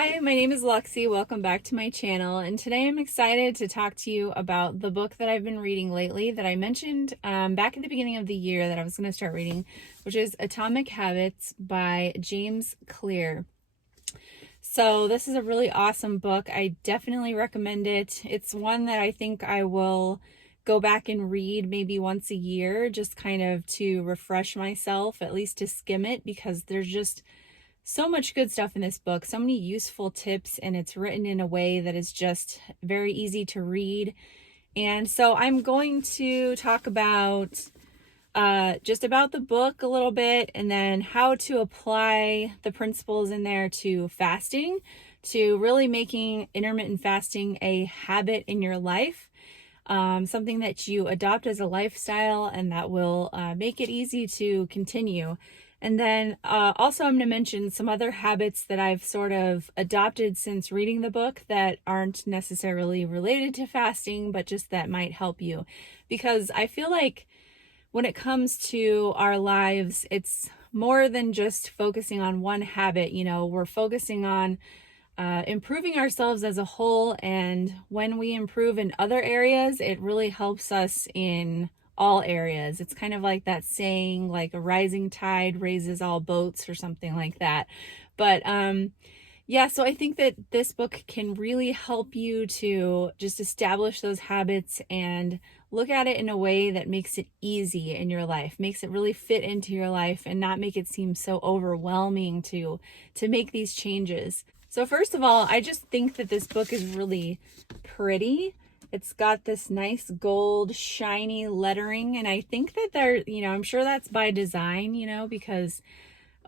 Hi, my name is Lexi. Welcome back to my channel. And today I'm excited to talk to you about the book that I've been reading lately that I mentioned back at the beginning of the year that I was going to start reading, which is Atomic Habits by James Clear. So this is a really awesome book. I definitely recommend it. It's one that I think I will go back and read maybe once a year, just kind of to refresh myself, at least to skim it, because there's just so much good stuff in this book, so many useful tips, and it's written in a way that is just very easy to read. And so I'm going to talk about just about the book a little bit, and then how to apply the principles in there to fasting, to really making intermittent fasting a habit in your life, something that you adopt as a lifestyle and that will make it easy to continue. And then also I'm going to mention some other habits that I've sort of adopted since reading the book that aren't necessarily related to fasting, but just that might help you. Because I feel like when it comes to our lives, it's more than just focusing on one habit. You know, we're focusing on improving ourselves as a whole. And when we improve in other areas, it really helps us in all areas. It's kind of like that saying, like a rising tide raises all boats or something like that. But yeah, so I think that this book can really help you to just establish those habits and look at it in a way that makes it easy in your life, makes it really fit into your life and not make it seem so overwhelming to make these changes. So first of all, I just think that this book is really pretty. It's got this nice gold shiny lettering, and I think that I'm sure that's by design, because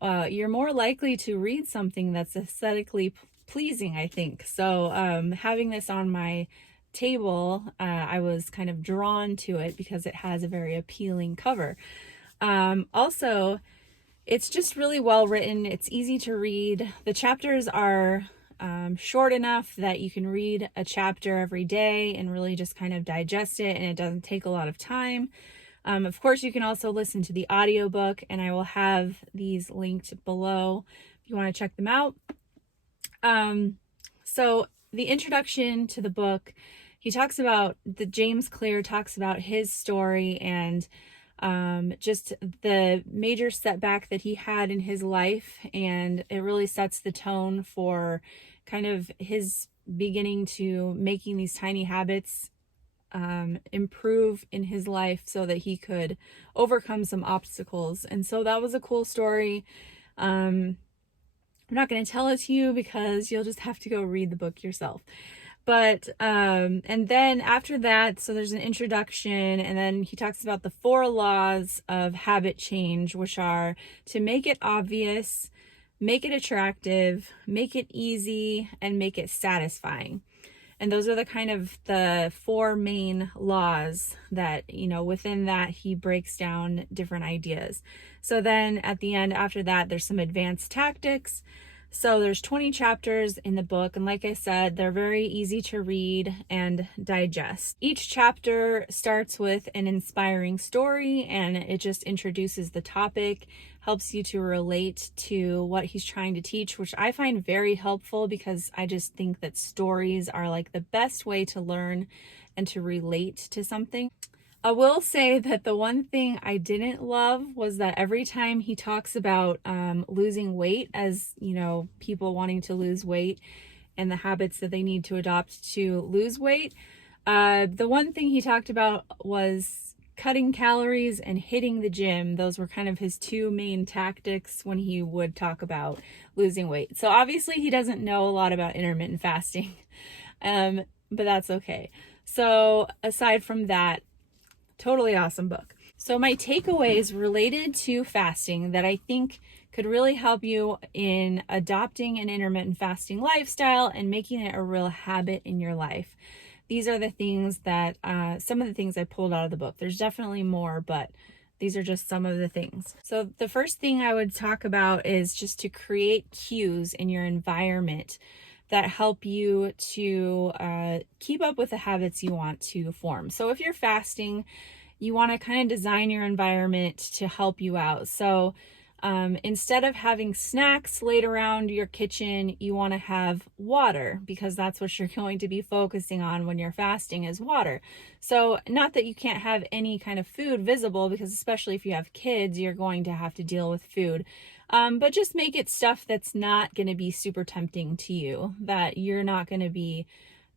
you're more likely to read something that's aesthetically pleasing, I think. So having this on my table, I was kind of drawn to it because it has a very appealing cover. Also, it's just really well written. It's easy to read. The chapters are short enough that you can read a chapter every day and really just kind of digest it, and it doesn't take a lot of time. Of course, you can also listen to the audiobook, and I will have these linked below if you want to check them out. So the introduction to the book, James Clear talks about his story and just the major setback that he had in his life, and it really sets the tone for kind of his beginning to making these tiny habits improve in his life so that he could overcome some obstacles. And so that was a cool story. I'm not going to tell it to you because you'll just have to go read the book yourself. But and then after that, so there's an introduction, and then he talks about the 4 laws of habit change, which are to make it obvious, make it attractive, make it easy, and make it satisfying. And those are the 4 main laws that, within that he breaks down different ideas. So then at the end, after that, there's some advanced tactics. So there's 20 chapters in the book, and like I said, they're very easy to read and digest. Each chapter starts with an inspiring story, and it just introduces the topic, helps you to relate to what he's trying to teach, which I find very helpful because I just think that stories are like the best way to learn and to relate to something. I will say that the one thing I didn't love was that every time he talks about losing weight, as people wanting to lose weight and the habits that they need to adopt to lose weight, the one thing he talked about was cutting calories and hitting the gym. Those were kind of his 2 main tactics when he would talk about losing weight. So obviously he doesn't know a lot about intermittent fasting, but that's okay. So aside from that, totally awesome book. So my takeaways related to fasting that I think could really help you in adopting an intermittent fasting lifestyle and making it a real habit in your life. These are the things that, some of the things I pulled out of the book. There's definitely more, but these are just some of the things. So the first thing I would talk about is just to create cues in your environment that help you to keep up with the habits you want to form. So if you're fasting, you want to kind of design your environment to help you out. So Instead of having snacks laid around your kitchen, you want to have water, because that's what you're going to be focusing on when you're fasting, is water. So not that you can't have any kind of food visible, because especially if you have kids, you're going to have to deal with food. But just make it stuff that's not going to be super tempting to you, that you're not going to be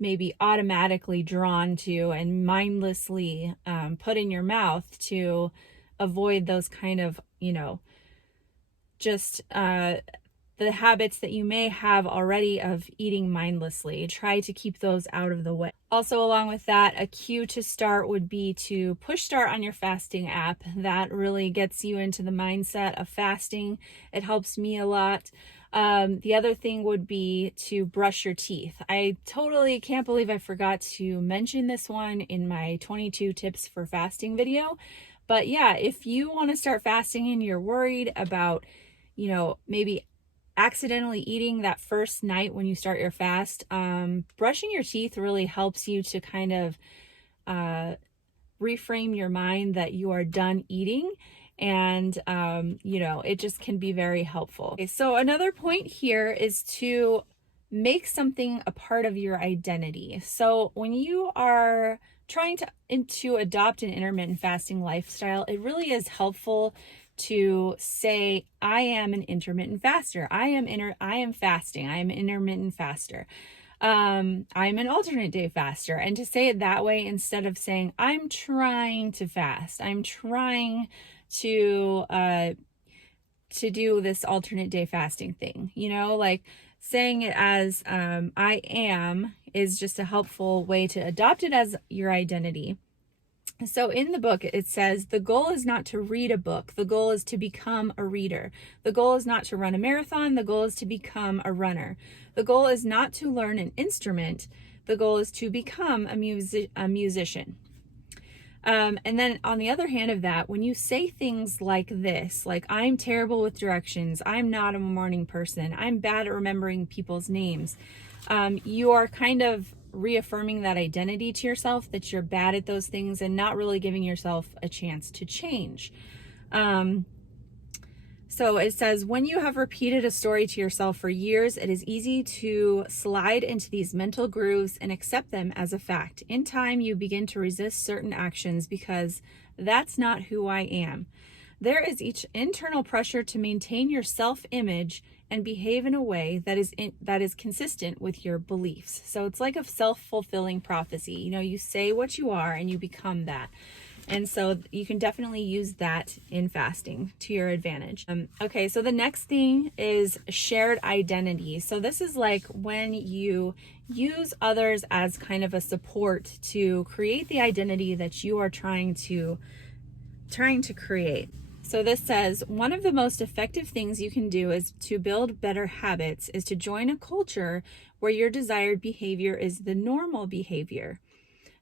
maybe automatically drawn to and mindlessly put in your mouth, to avoid those kind of, just the habits that you may have already of eating mindlessly. Try to keep those out of the way. Also, along with that, a cue to start would be to push start on your fasting app. That really gets you into the mindset of fasting. It helps me a lot. The other thing would be to brush your teeth. I totally can't believe I forgot to mention this one in my 22 tips for fasting video. But yeah, if you want to start fasting and you're worried about, maybe accidentally eating that first night when you start your fast, brushing your teeth really helps you to kind of reframe your mind that you are done eating. And, it just can be very helpful. Okay, so another point here is to make something a part of your identity. So when you are trying to adopt an intermittent fasting lifestyle, it really is helpful to say, I am an intermittent faster. I am fasting. I am an intermittent faster. I'm an alternate day faster. And to say it that way, instead of saying, I'm trying to fast, I'm trying to do this alternate day fasting thing, like saying it as I am is just a helpful way to adopt it as your identity. So in the book, it says, the goal is not to read a book. The goal is to become a reader. The goal is not to run a marathon. The goal is to become a runner. The goal is not to learn an instrument. The goal is to become a musician. And then on the other hand of that, when you say things like this, like, I'm terrible with directions, I'm not a morning person, I'm bad at remembering people's names, you are kind of reaffirming that identity to yourself, that you're bad at those things, and not really giving yourself a chance to change. So it says, when you have repeated a story to yourself for years, it is easy to slide into these mental grooves and accept them as a fact. In time, you begin to resist certain actions because that's not who I am. There is each internal pressure to maintain your self-image and behave in a way that is consistent with your beliefs. So it's like a self-fulfilling prophecy. You say what you are and you become that. And so you can definitely use that in fasting to your advantage. Okay, so the next thing is shared identity. So this is like when you use others as kind of a support to create the identity that you are trying to create. So this says, one of the most effective things you can do is to build better habits is to join a culture where your desired behavior is the normal behavior.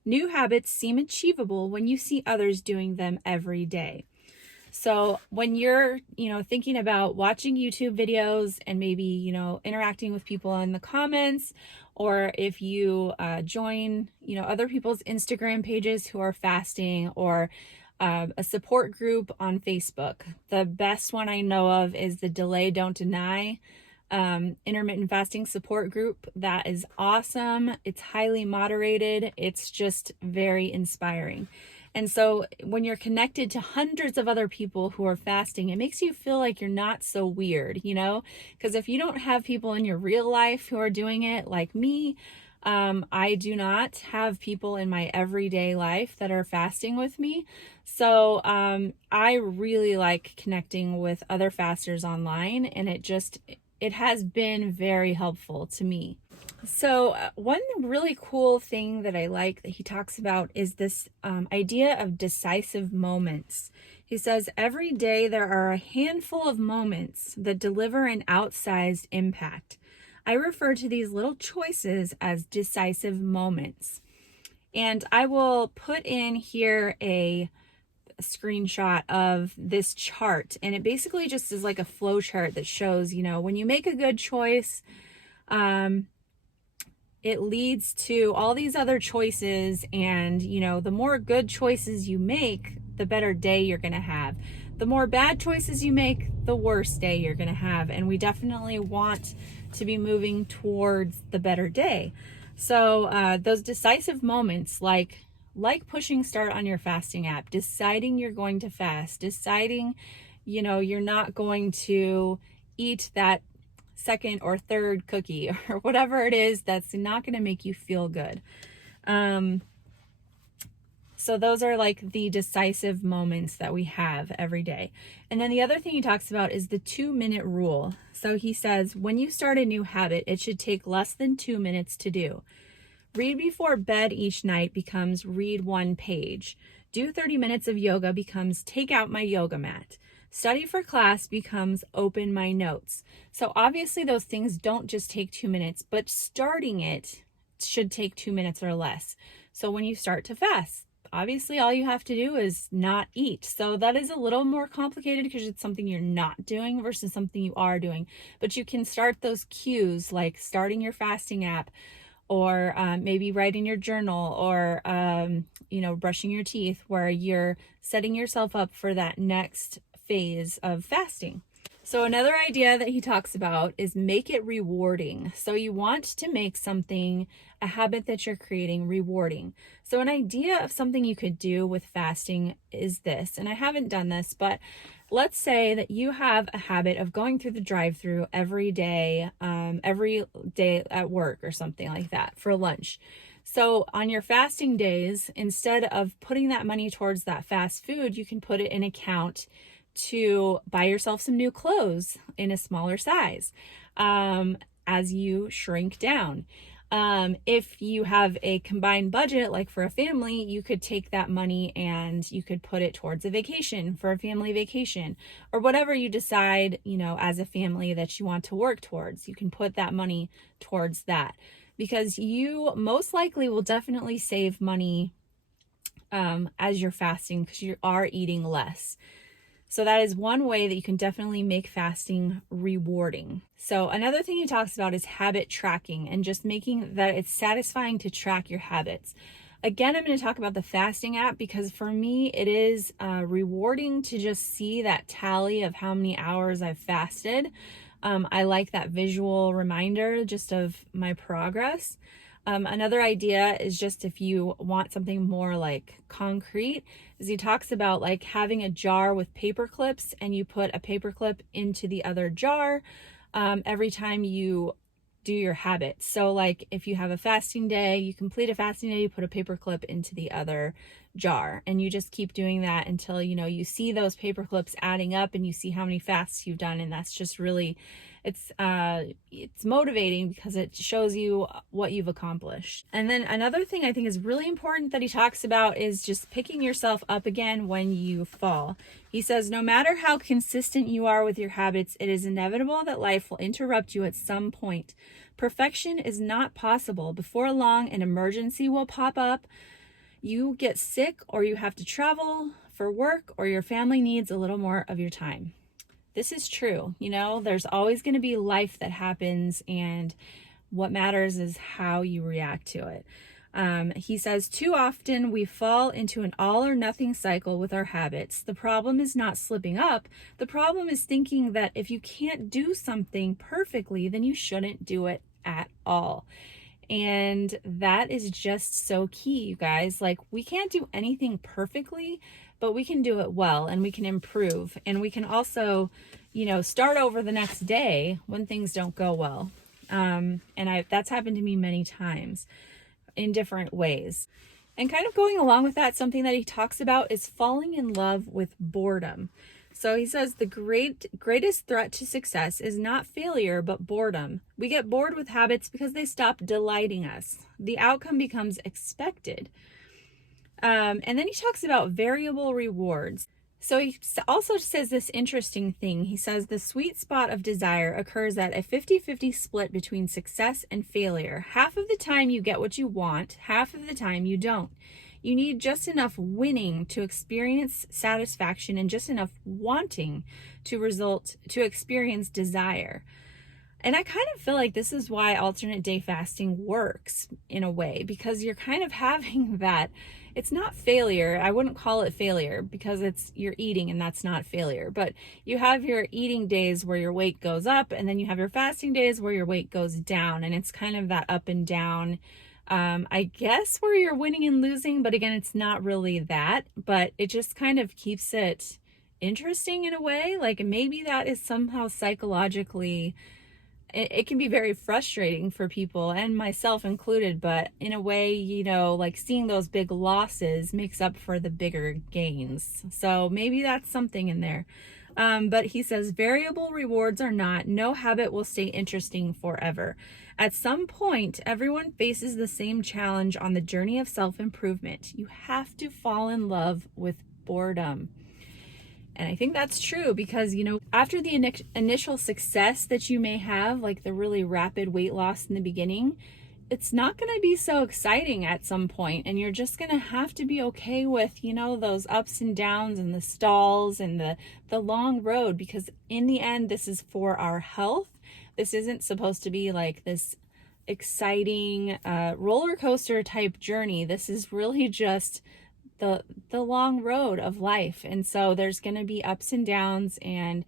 New habits seem achievable when you see others doing them every day. So when you're, thinking about watching YouTube videos and maybe, interacting with people in the comments, or if you join, other people's Instagram pages who are fasting, or a support group on Facebook. The best one I know of is the Delay Don't Deny intermittent fasting support group. That is awesome. It's highly moderated. It's just very inspiring. And so when you're connected to hundreds of other people who are fasting, it makes you feel like you're not so weird, because if you don't have people in your real life who are doing it, like me, I do not have people in my everyday life that are fasting with me. So I really like connecting with other fasters online, and it has been very helpful to me. So one really cool thing that I like that he talks about is this idea of decisive moments. He says, every day there are a handful of moments that deliver an outsized impact. I refer to these little choices as decisive moments. And I will put in here a screenshot of this chart, and it basically just is like a flow chart that shows, when you make a good choice, it leads to all these other choices, and the more good choices you make, the better day you're going to have. the more bad choices you make, the worse day you're going to have. And we definitely want to be moving towards the better day. So those decisive moments, like pushing start on your fasting app, deciding you're going to fast, deciding, you're not going to eat that second or third cookie or whatever it is that's not going to make you feel good. So those are like the decisive moments that we have every day. And then the other thing he talks about is the 2-minute rule. So he says, when you start a new habit, it should take less than 2 minutes to do. Read before bed each night becomes read 1 page. Do 30 minutes of yoga becomes take out my yoga mat. Study for class becomes open my notes. So obviously those things don't just take 2 minutes, but starting it should take 2 minutes or less. So when you start to fast, obviously all you have to do is not eat. So that is a little more complicated because it's something you're not doing versus something you are doing. But you can start those cues, like starting your fasting app, or maybe writing your journal, or brushing your teeth, where you're setting yourself up for that next phase of fasting. So another idea that he talks about is make it rewarding. So you want to make something, a habit that you're creating, rewarding. So an idea of something you could do with fasting is this, and I haven't done this, but let's say that you have a habit of going through the drive-thru every day at work or something like that for lunch. So on your fasting days, instead of putting that money towards that fast food, you can put it in account to buy yourself some new clothes in a smaller size as you shrink down. If you have a combined budget, like for a family, you could take that money and you could put it towards a vacation, for a family vacation, or whatever you decide, as a family that you want to work towards. You can put that money towards that, because you most likely will definitely save money as you're fasting, because you are eating less. So that is one way that you can definitely make fasting rewarding. So another thing he talks about is habit tracking, and just making that it's satisfying to track your habits. Again, I'm going to talk about the fasting app, because for me, it is rewarding to just see that tally of how many hours I've fasted. I like that visual reminder just of my progress. Another idea is, just if you want something more like concrete, is he talks about like having a jar with paper clips, and you put a paper clip into the other jar every time you do your habit. So like if you have a fasting day, you complete a fasting day, you put a paper clip into the other jar, and you just keep doing that until you see those paper clips adding up, and you see how many fasts you've done. And that's just really, it's motivating, because it shows you what you've accomplished. And then another thing I think is really important that he talks about is just picking yourself up again when you fall. He says, no matter how consistent you are with your habits, it is inevitable that life will interrupt you at some point. Perfection is not possible. Before long, an emergency will pop up. You get sick, or you have to travel for work, or your family needs a little more of your time. This is true. There's always going to be life that happens, and what matters is how you react to it. He says, too often we fall into an all or nothing cycle with our habits. The problem is not slipping up. The problem is thinking that if you can't do something perfectly, then you shouldn't do it at all. And that is just so key, you guys. Like, we can't do anything perfectly, but we can do it well, and we can improve, and we can also, start over the next day when things don't go well. That's happened to me many times in different ways. And kind of going along with that, something that he talks about is falling in love with boredom. So he says the greatest threat to success is not failure, but boredom. We get bored with habits because they stop delighting us. The outcome becomes expected. And then he talks about variable rewards. So he also says this interesting thing. He says the sweet spot of desire occurs at a 50-50 split between success and failure. Half of the time you get what you want, half of the time you don't. You need just enough winning to experience satisfaction, and just enough wanting to experience desire. And I kind of feel like this is why alternate day fasting works in a way, because you're kind of having that. It's not failure. I wouldn't call it failure because you're eating and that's not failure. But you have your eating days where your weight goes up, and then you have your fasting days where your weight goes down. And it's kind of that up and down, I guess, where you're winning and losing. But again, it's not really that, but it just kind of keeps it interesting in a way. Like maybe that is somehow psychologically, it can be very frustrating for people and myself included, but in a way, like seeing those big losses makes up for the bigger gains. So maybe that's something in there. But he says variable rewards or not, no habit will stay interesting forever. At some point, everyone faces the same challenge on the journey of self-improvement. You have to fall in love with boredom. And I think that's true because, after the initial success that you may have, like the really rapid weight loss in the beginning, it's not going to be so exciting at some point. And you're just going to have to be okay with, those ups and downs and the stalls and the long road, because in the end, this is for our health. This isn't supposed to be like this exciting roller coaster type journey. This is really just the long road of life. And so there's going to be ups and downs and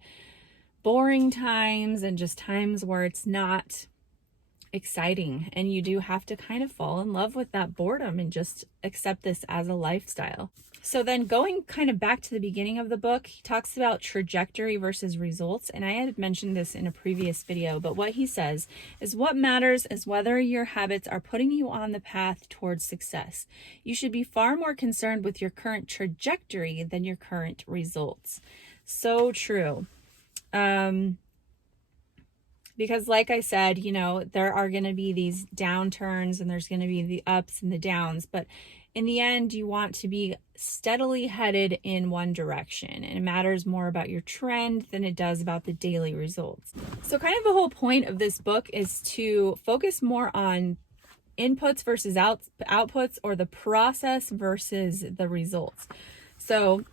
boring times and just times where it's not exciting, and you do have to kind of fall in love with that boredom and just accept this as a lifestyle. So then going kind of back to the beginning of the book, he talks about trajectory versus results. And I had mentioned this in a previous video, but what he says is what matters is whether your habits are putting you on the path towards success. You should be far more concerned with your current trajectory than your current results. So true. Because like I said, there are going to be these downturns and there's going to be the ups and the downs, but in the end, you want to be steadily headed in one direction, and it matters more about your trend than it does about the daily results. So kind of the whole point of this book is to focus more on inputs versus outputs, or the process versus the results. So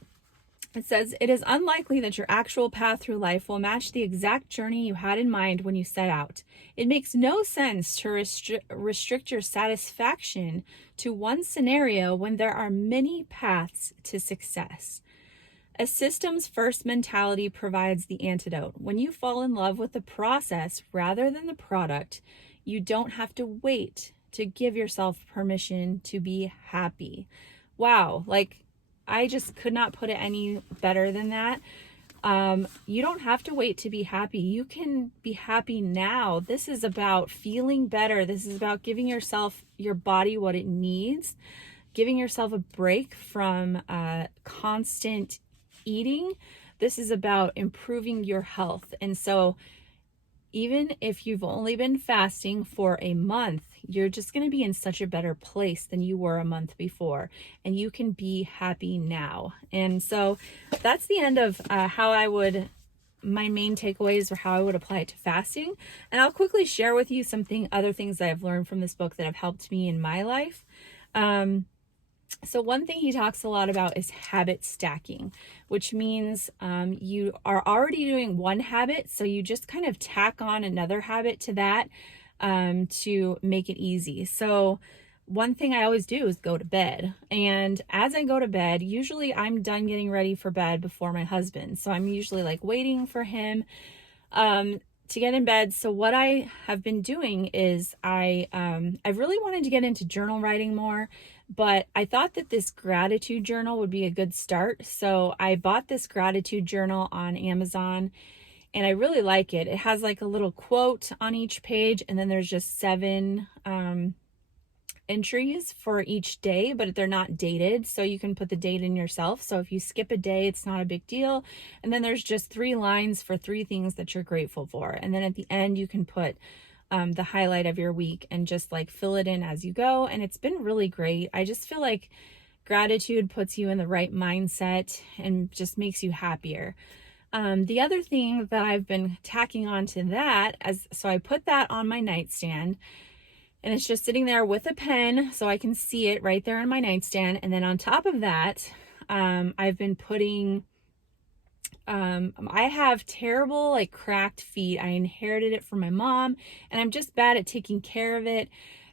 it says, it is unlikely that your actual path through life will match the exact journey you had in mind when you set out. It makes no sense to restrict your satisfaction to one scenario when there are many paths to success. A systems first mentality provides the antidote. When you fall in love with the process rather than the product, you don't have to wait to give yourself permission to be happy. Wow, I just could not put it any better than that. You don't have to wait to be happy. You can be happy now. This is about feeling better. This is about giving your body what it needs, giving yourself a break from constant eating. This is about improving your health. And so even if you've only been fasting for a month, you're just going to be in such a better place than you were a month before, and you can be happy now. And so that's the end of my main takeaways, or how I would apply it to fasting. And I'll quickly share with you other things that I've learned from this book that have helped me in my life. So one thing he talks a lot about is habit stacking, which means you are already doing one habit, so you just kind of tack on another habit to that to make it easy. So one thing I always do is go to bed. And as I go to bed, usually I'm done getting ready for bed before my husband. So I'm usually waiting for him to get in bed. So what I have been doing is I really wanted to get into journal writing more, but I thought that this gratitude journal would be a good start. So I bought this gratitude journal on Amazon, and I really like it. It has a little quote on each page, and then there's just 7 entries for each day, but they're not dated, so you can put the date in yourself. So if you skip a day, it's not a big deal. And then there's just 3 lines for 3 things that you're grateful for. And then at the end, you can put the highlight of your week and just fill it in as you go. And it's been really great. I just feel like gratitude puts you in the right mindset and just makes you happier. The other thing that I've been tacking on to that, so I put that on my nightstand, and it's just sitting there with a pen so I can see it right there on my nightstand. And then on top of that, I've been putting I have terrible, like, cracked feet. I inherited it from my mom, and I'm just bad at taking care of it.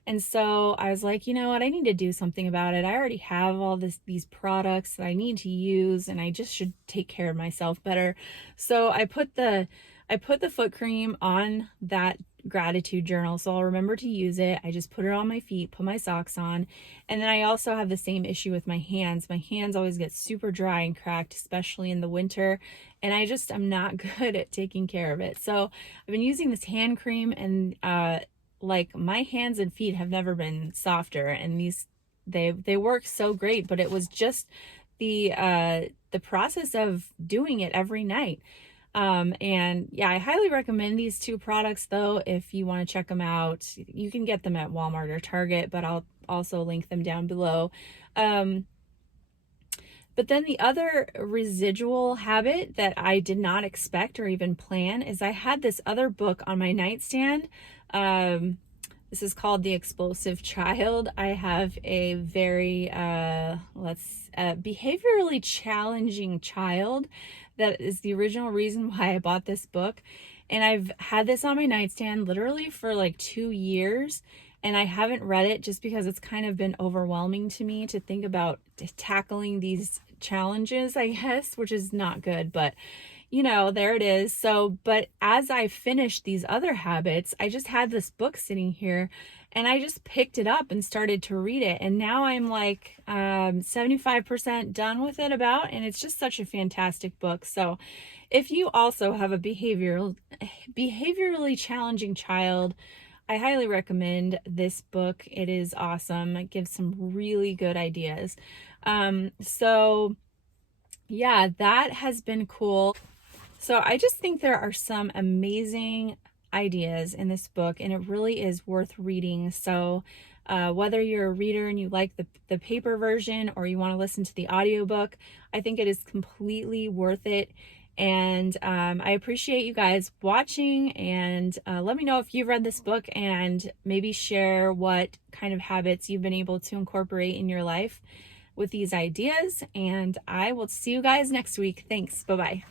And so I was like, you know what? I need to do something about it. I already have all these products that I need to use, and I just should take care of myself better. So I put the foot cream on that gratitude journal, so I'll remember to use it. I just put it on my feet, put my socks on. And then I also have the same issue with my hands. My hands always get super dry and cracked, especially in the winter, and I'm not good at taking care of it. So I've been using this hand cream, and like, my hands and feet have never been softer, and they work so great. But it was just the process of doing it every night. And yeah, I highly recommend these two products, though. If you want to check them out, you can get them at Walmart or Target, but I'll also link them down below. But then the other residual habit that I did not expect or even plan is I had this other book on my nightstand. This is called The Explosive Child. I have a very behaviorally challenging child. That is the original reason why I bought this book. And I've had this on my nightstand literally for like 2 years, and I haven't read it just because it's kind of been overwhelming to me to think about tackling these challenges, I guess, which is not good, but there it is. So, but as I finished these other habits, I just had this book sitting here, and I just picked it up and started to read it. And now I'm like 75% done with it and it's just such a fantastic book. So if you also have a behaviorally challenging child, I highly recommend this book. It is awesome. It gives some really good ideas. So yeah, that has been cool. So I just think there are some amazing ideas in this book, and it really is worth reading. So whether you're a reader and you like the paper version, or you want to listen to the audiobook, I think it is completely worth it. And I appreciate you guys watching, and let me know if you've read this book, and maybe share what kind of habits you've been able to incorporate in your life with these ideas. And I will see you guys next week. Thanks. Bye-bye.